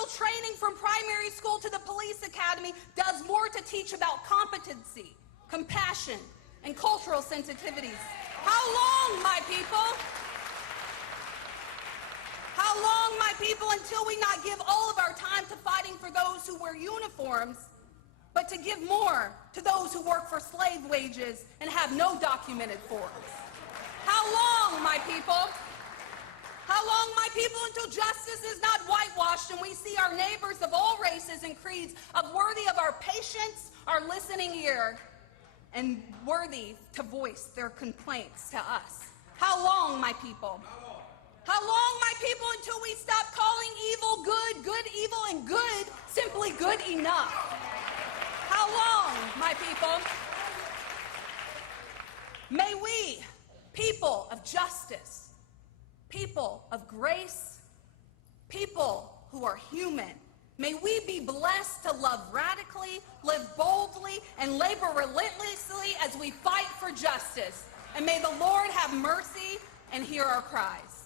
initial training from primary school to the police academy does more to teach about competency, compassion, and cultural sensitivities. How long, my people? How long, my people, until we not give all of our time to fighting for those who wear uniforms, but to give more to those who work for slave wages and have no documented forms? How long, my people? How long, my people, until justice is not whitewashed and we see our neighbors of all races and creeds worthy of our patience, our listening ear, and worthy to voice their complaints to us? How long, my people? How long, my people, until we stop calling evil good, good evil, and good simply good enough? How long, my people? May we, people of justice, people of grace, people who are human, may we be blessed to love radically, live boldly, and labor relentlessly as we fight for justice. And may the Lord have mercy and hear our cries.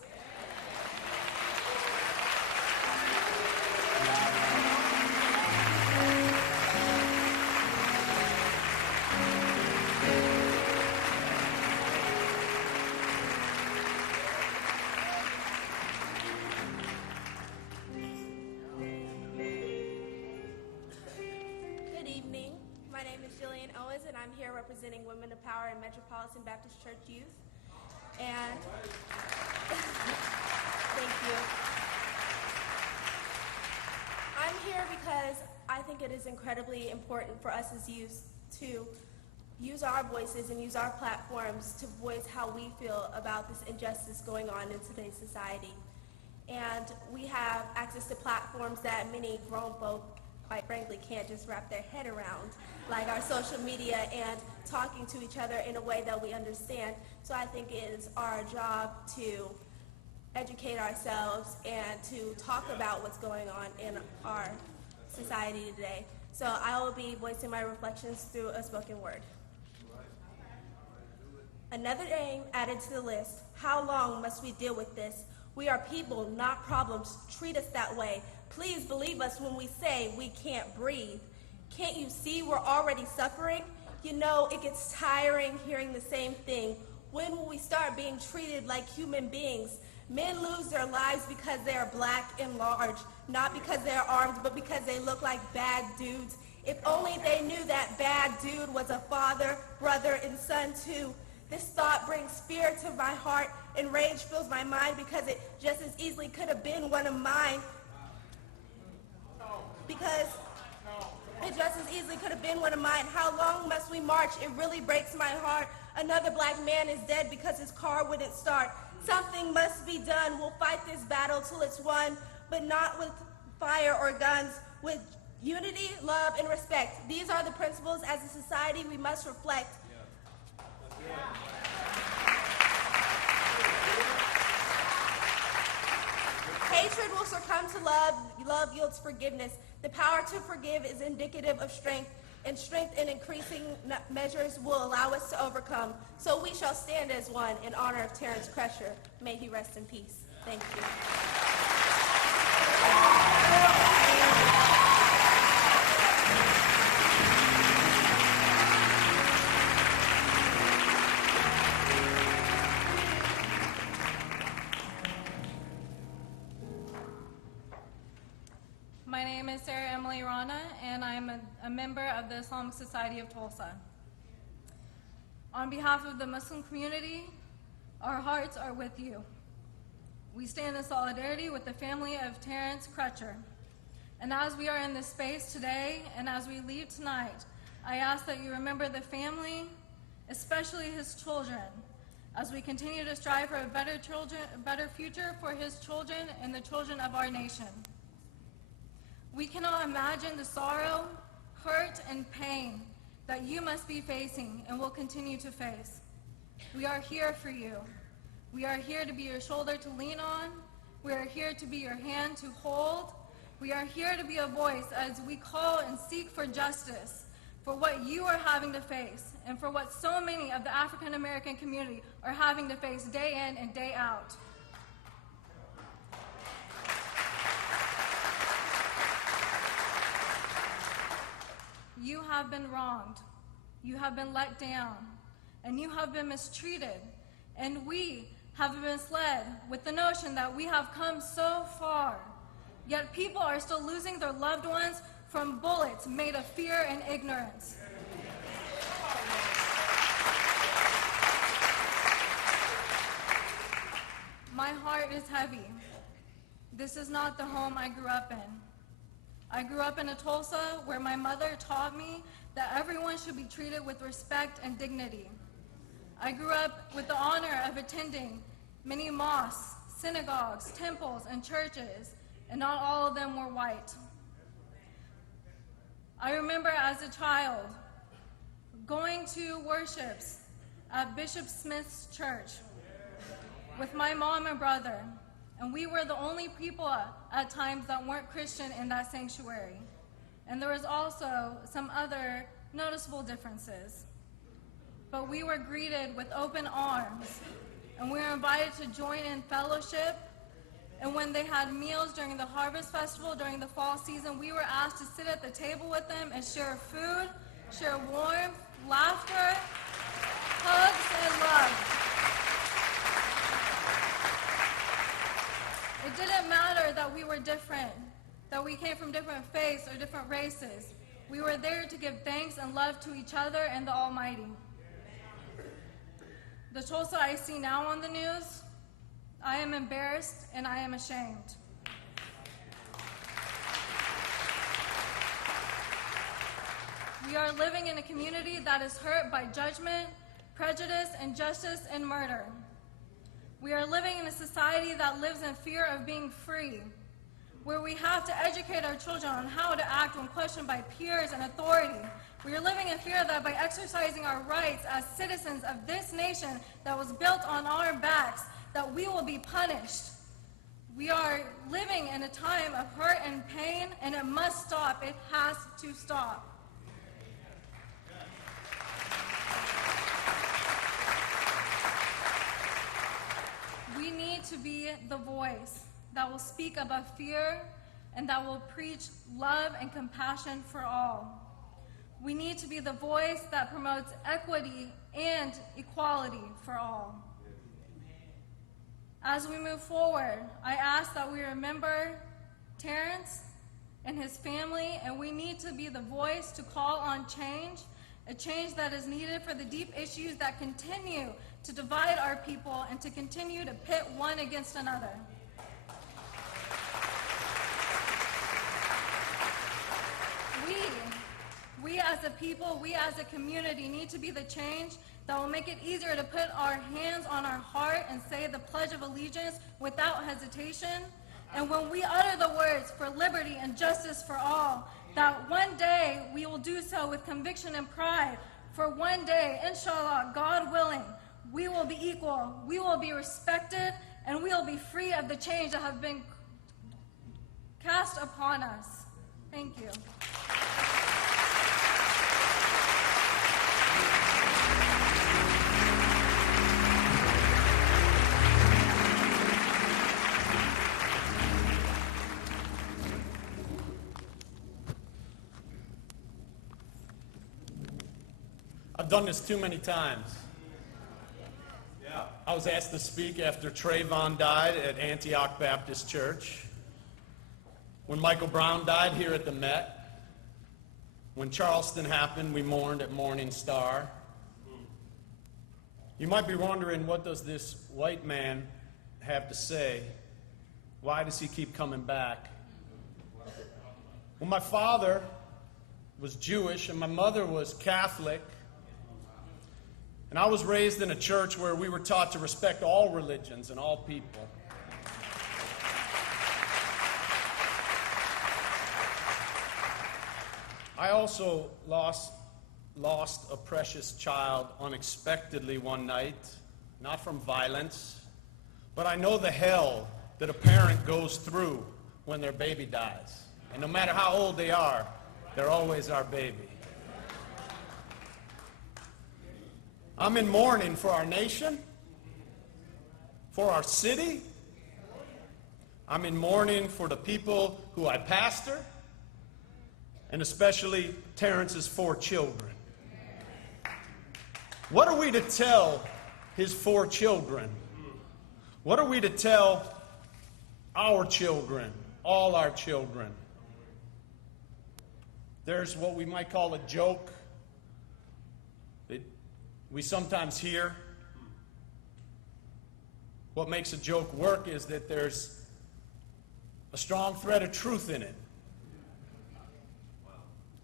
Representing Women of Power in Metropolitan Baptist Church Youth. And thank you. I'm here because I think it is incredibly important for us as youth to use our voices and use our platforms to voice how we feel about this injustice going on in today's society. And we have access to platforms that many grown folk, quite frankly, can't just wrap their head around, like our social media and talking to each other in a way that we understand. So I think it is our job to educate ourselves and to talk about what's going on in our society today. So I will be voicing my reflections through a spoken word. Another name added to the list. How long must we deal with this? We are people, not problems. Treat us that way. Please believe us when we say we can't breathe. Can't you see we're already suffering? You know, it gets tiring hearing the same thing. When will we start being treated like human beings? Men lose their lives because they are black and large, not because they are armed, but because they look like bad dudes. If only they knew that bad dude was a father, brother, and son too. This thought brings fear to my heart and rage fills my mind because it just as easily could have been one of mine. Because it just as easily could have been one of mine. How long must we march? It really breaks my heart. Another black man is dead because his car wouldn't start. Something must be done. We'll fight this battle till it's won, but not with fire or guns, with unity, love, and respect. These are the principles as a society we must reflect. Hatred will succumb to love. Love yields forgiveness. The power to forgive is indicative of strength, and strength in increasing measures will allow us to overcome. So we shall stand as one in honor of Terence Crutcher. May he rest in peace. Thank you. My name is Sarah Emily Rana, and I'm a member of the Islamic Society of Tulsa. On behalf of the Muslim community, our hearts are with you. We stand in solidarity with the family of Terence Crutcher. And as we are in this space today, and as we leave tonight, I ask that you remember the family, especially his children, as we continue to strive for a better future for his children and the children of our nation. We cannot imagine the sorrow, hurt, and pain that you must be facing and will continue to face. We are here for you. We are here to be your shoulder to lean on. We are here to be your hand to hold. We are here to be a voice as we call and seek for justice for what you are having to face and for what so many of the African American community are having to face day in and day out. have been wronged, you have been let down, and you have been mistreated, and we have been misled with the notion that we have come so far, yet people are still losing their loved ones from bullets made of fear and ignorance. My heart is heavy. This is not the home I grew up in. I grew up in a Tulsa where my mother taught me that everyone should be treated with respect and dignity. I grew up with the honor of attending many mosques, synagogues, temples, and churches, and not all of them were white. I remember as a child going to worships at Bishop Smith's church with my mom and brother, and we were the only people at times that weren't Christian in that sanctuary. And there was also some other noticeable differences. But we were greeted with open arms, and we were invited to join in fellowship. And when they had meals during the Harvest Festival, during the fall season, we were asked to sit at the table with them and share food, share warmth, laughter, hugs, and love. It didn't matter that we were different, that we came from different faiths or different races. We were there to give thanks and love to each other and the Almighty. The Tulsa I see now on the news, I am embarrassed and I am ashamed. We are living in a community that is hurt by judgment, prejudice, injustice, and murder. We are living in a society that lives in fear of being free, where we have to educate our children on how to act when questioned by peers and authority. We are living in fear that by exercising our rights as citizens of this nation that was built on our backs, that we will be punished. We are living in a time of hurt and pain, and it must stop. It has to stop. We need to be the voice that will speak above fear and that will preach love and compassion for all. We need to be the voice that promotes equity and equality for all. As we move forward, I ask that we remember Terence and his family, and we need to be the voice to call on change, a change that is needed for the deep issues that continue to divide our people and to continue to pit one against another. We as a people, we as a community need to be the change that will make it easier to put our hands on our heart and say the Pledge of Allegiance without hesitation. And when we utter the words for liberty and justice for all, that one day we will do so with conviction and pride. For one day, inshallah, God willing, we will be equal, we will be respected, and we will be free of the chains that have been cast upon us. Thank you. I've done this too many times. I was asked to speak after Trayvon died at Antioch Baptist Church, when Michael Brown died here at the Met, when Charleston happened, we mourned at Morning Star. You might be wondering, what does this white man have to say? Why does he keep coming back? Well, my father was Jewish and my mother was Catholic. And I was raised in a church where we were taught to respect all religions and all people. I also lost a precious child unexpectedly one night, not from violence, but I know the hell that a parent goes through when their baby dies. And no matter how old they are, they're always our baby. I'm in mourning for our nation, for our city. I'm in mourning for the people who I pastor. and especially Terence's 4 children. What are we to tell his 4 children? What are we to tell our children, all our children? There's what we might call a joke that we sometimes hear. What makes a joke work is that there's a strong thread of truth in it.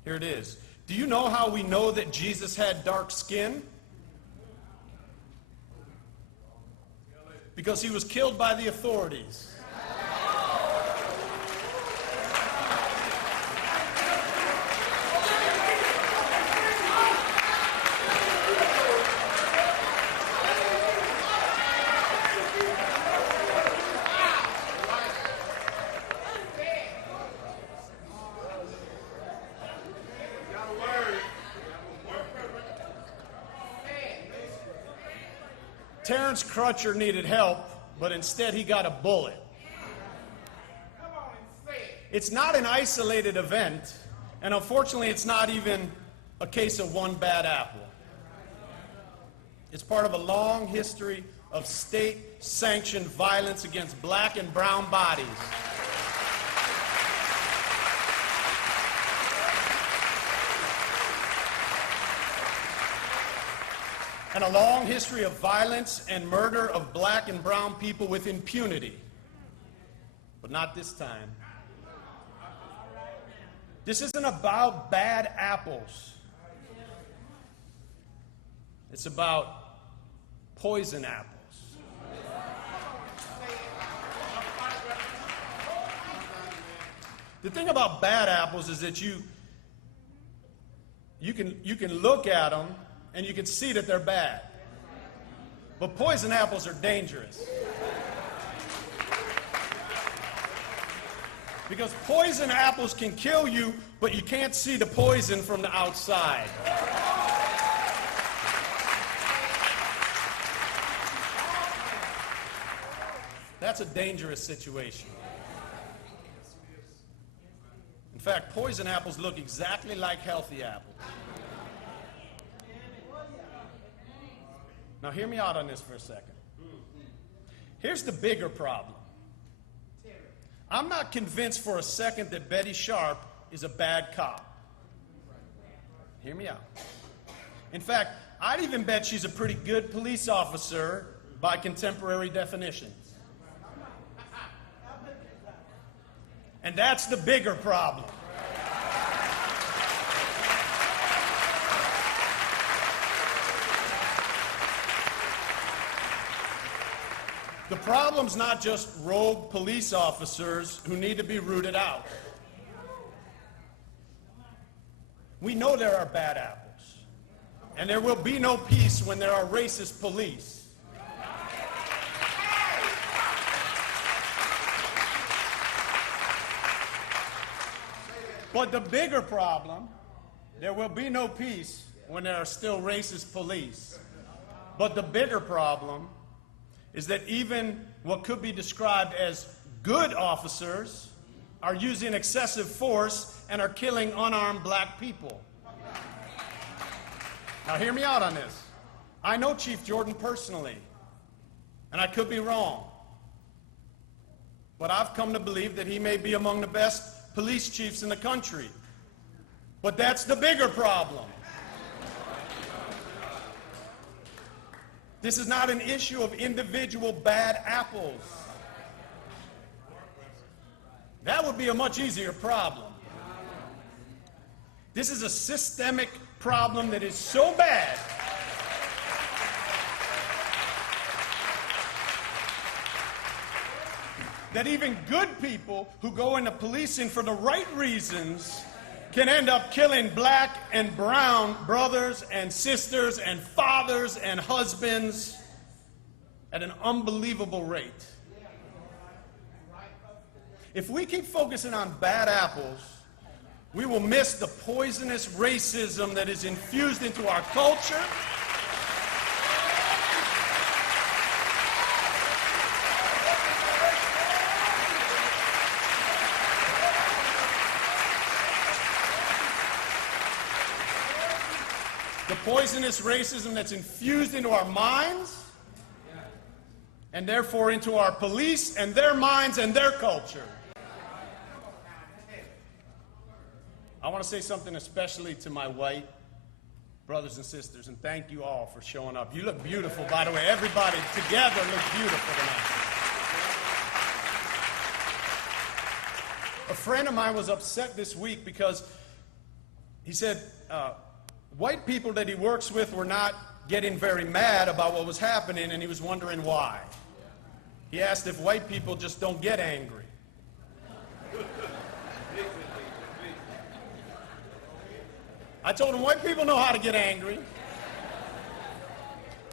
Here it is. Do you know how we know that Jesus had dark skin? Because he was killed by the authorities. Terence Crutcher needed help, but instead he got a bullet. It's not an isolated event, and unfortunately it's not even a case of one bad apple. It's part of a long history of state-sanctioned violence against black and brown bodies. And a long history of violence and murder of black and brown people with impunity. But not this time. This isn't about bad apples. It's about poison apples. The thing about bad apples is that you can look at them and you can see that they're bad. But poison apples are dangerous. Because poison apples can kill you, but you can't see the poison from the outside. That's a dangerous situation. In fact, poison apples look exactly like healthy apples. Now, hear me out on this for a second. Here's the bigger problem. I'm not convinced for a second that Betty Sharp is a bad cop. Hear me out. In fact, I'd even bet she's a pretty good police officer by contemporary definitions. And that's the bigger problem. The problem's not just rogue police officers who need to be rooted out. We know there are bad apples, and there will be no peace when there are racist police. But the bigger problem, there will be no peace when there are still racist police. But the bigger problem is that even what could be described as good officers are using excessive force and are killing unarmed black people. Now hear me out on this. I know Chief Jordan personally, and I could be wrong. But I've come to believe that he may be among the best police chiefs in the country. But that's the bigger problem. This is not an issue of individual bad apples. That would be a much easier problem. This is a systemic problem that is so bad that even good people who go into policing for the right reasons can end up killing black and brown brothers and sisters and fathers and husbands at an unbelievable rate. If we keep focusing on bad apples, we will miss the poisonous racism that is infused into our culture. the poisonous racism that's infused into our minds, and therefore into our police and their minds and their culture. I want to say something especially to my white brothers and sisters, and thank you all for showing up. You look beautiful, by the way. Everybody together looks beautiful tonight. A friend of mine was upset this week because he said white people that he works with were not getting very mad about what was happening, and he was wondering why. He asked if white people just don't get angry. I told him white people know how to get angry.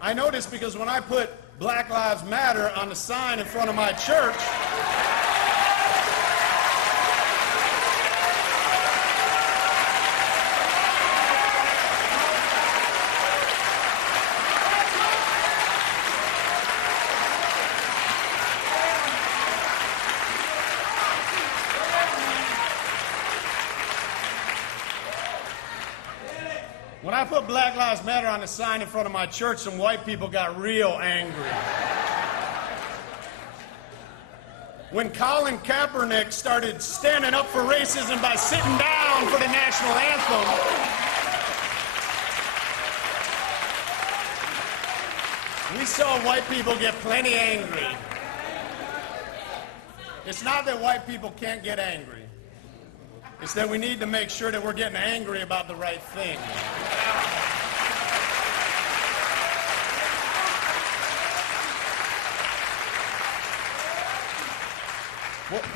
I know this because when I put Black Lives Matter on the sign in front of my church, when I put Black Lives Matter on the sign in front of my church, some white people got real angry. When Colin Kaepernick started standing up for racism by sitting down for the national anthem, we saw white people get plenty angry. It's not that white people can't get angry. It's that we need to make sure that we're getting angry about the right thing.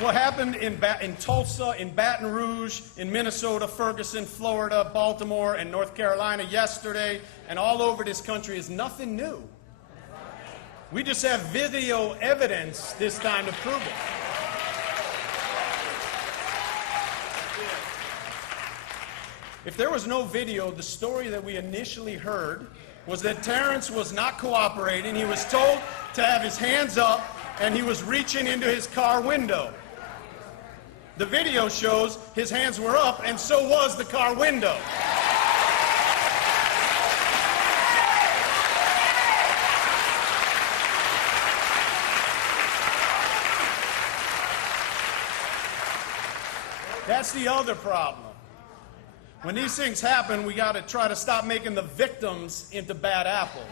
What happened in Tulsa, in Baton Rouge, in Minnesota, Ferguson, Florida, Baltimore, and North Carolina yesterday, and all over this country is nothing new. We just have video evidence this time to prove it. If there was no video, the story that we initially heard was that Terence was not cooperating. He was told to have his hands up, and he was reaching into his car window. The video shows his hands were up, and so was the car window. That's the other problem. When these things happen, we got to try to stop making the victims into bad apples.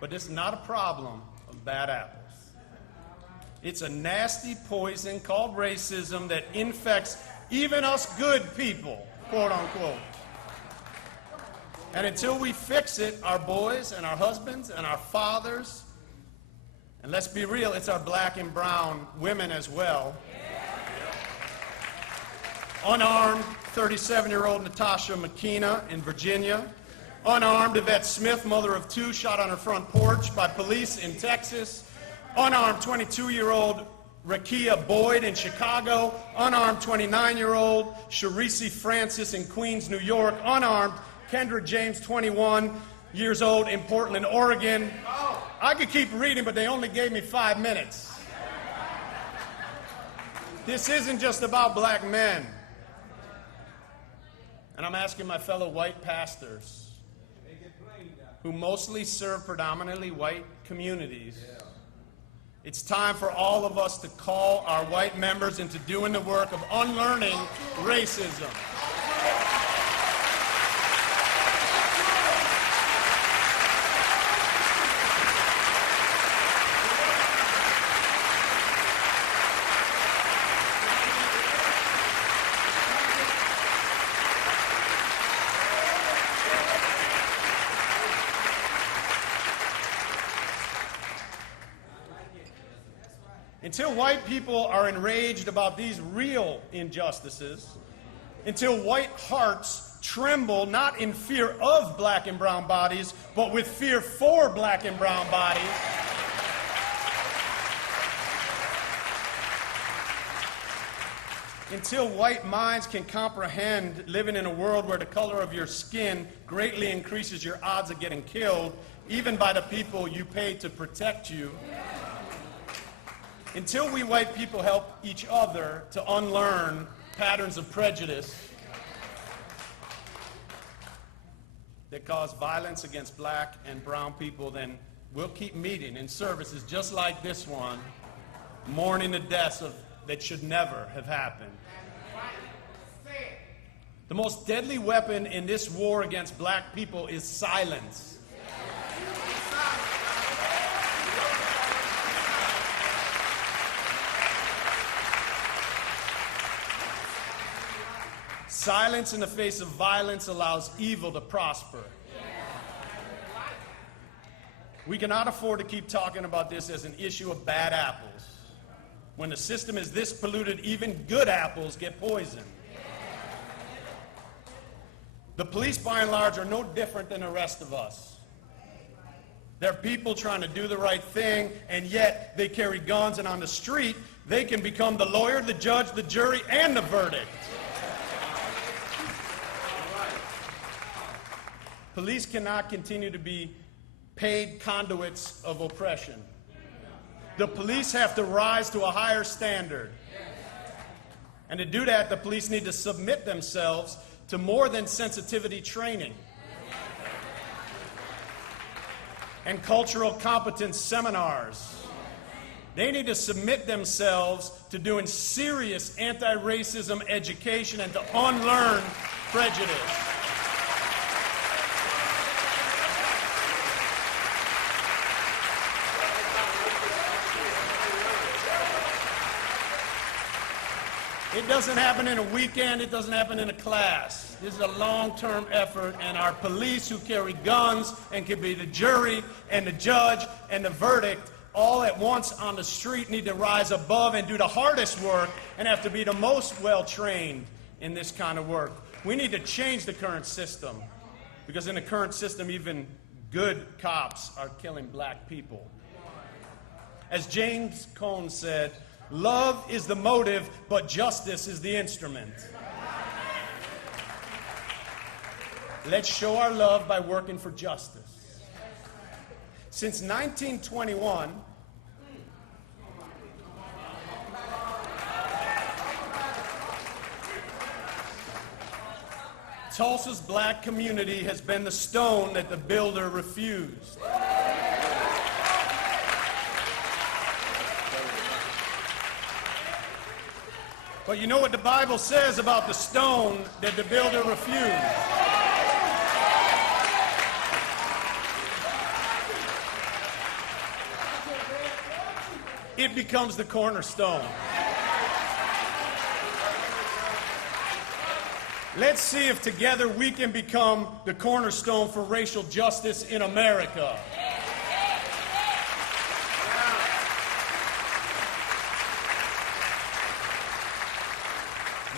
But this is not a problem of bad apples. It's a nasty poison called racism that infects even us good people, quote unquote. And until we fix it, our boys and our husbands and our fathers, and let's be real, it's our black and brown women as well. Unarmed 37-year-old Natasha McKenna in Virginia. Unarmed Yvette Smith, mother of two, shot on her front porch by police in Texas. Unarmed 22-year-old Rakia Boyd in Chicago. Unarmed 29-year-old Sharisi Francis in Queens, New York. Unarmed Kendra James, 21 years old, in Portland, Oregon. I could keep reading, but they only gave me 5 minutes. This isn't just about black men. And I'm asking my fellow white pastors, who mostly serve predominantly white communities, it's time for all of us to call our white members into doing the work of unlearning racism. Until white people are enraged about these real injustices, until white hearts tremble not in fear of black and brown bodies, but with fear for black and brown bodies, until white minds can comprehend living in a world where the color of your skin greatly increases your odds of getting killed, even by the people you pay to protect you, Until we white people help each other to unlearn patterns of prejudice that cause violence against black and brown people, then we'll keep meeting in services just like this one, mourning the deaths that should never have happened. The most deadly weapon in this war against black people is silence. Silence in the face of violence allows evil to prosper. We cannot afford to keep talking about this as an issue of bad apples. When the system is this polluted, even good apples get poisoned. The police, by and large, are no different than the rest of us. They're people trying to do the right thing, and yet they carry guns, and on the street, they can become the lawyer, the judge, the jury, and the verdict. Police cannot continue to be paid conduits of oppression. The police have to rise to a higher standard. And to do that, the police need to submit themselves to more than sensitivity training and cultural competence seminars. They need to submit themselves to doing serious anti-racism education and to unlearn prejudice. It doesn't happen in a weekend. It doesn't happen in a class. This is a long-term effort, and our police who carry guns and can be the jury and the judge and the verdict all at once on the street need to rise above and do the hardest work and have to be the most well-trained in this kind of work. We need to change the current system, because in the current system, even good cops are killing black people. As James Cone said, love is the motive, but justice is the instrument. Let's show our love by working for justice. Since 1921, Tulsa's black community has been the stone that the builder refused. But you know what the Bible says about the stone that the builder refused? It becomes the cornerstone. Let's see if together we can become the cornerstone for racial justice in America.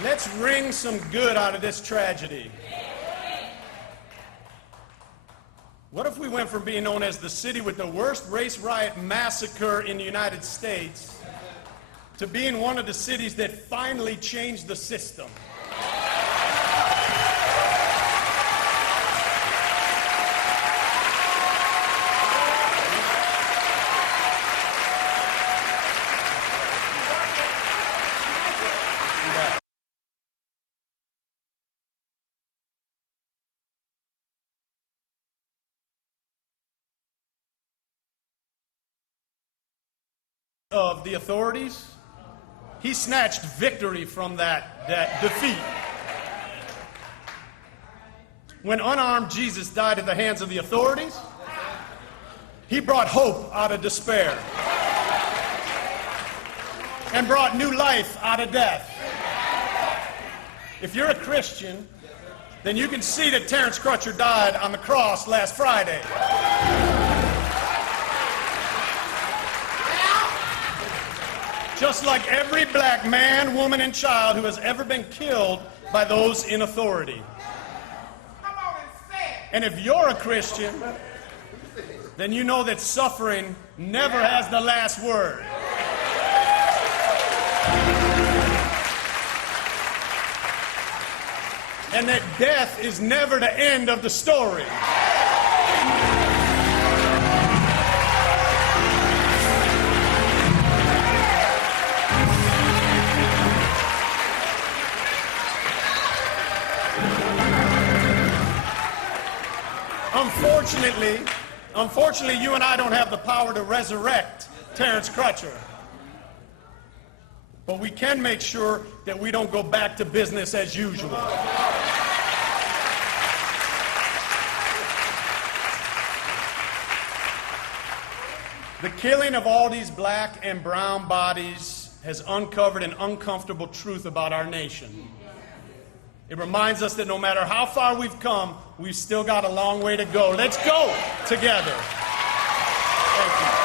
Let's wring some good out of this tragedy. What if we went from being known as the city with the worst race riot massacre in the United States to being one of the cities that finally changed the system? Of the authorities, he snatched victory from that defeat. When unarmed Jesus died at the hands of the authorities, he brought hope out of despair and brought new life out of death. If you're a Christian, then you can see that Terence Crutcher died on the cross last Friday. Just like every black man, woman, and child who has ever been killed by those in authority. And if you're a Christian, then you know that suffering never has the last word. And that death is never the end of the story. unfortunately, you and I don't have the power to resurrect Terence Crutcher. But we can make sure that we don't go back to business as usual. The killing of all these black and brown bodies has uncovered an uncomfortable truth about our nation. It reminds us that no matter how far we've come, we've still got a long way to go. Let's go together. Thank you.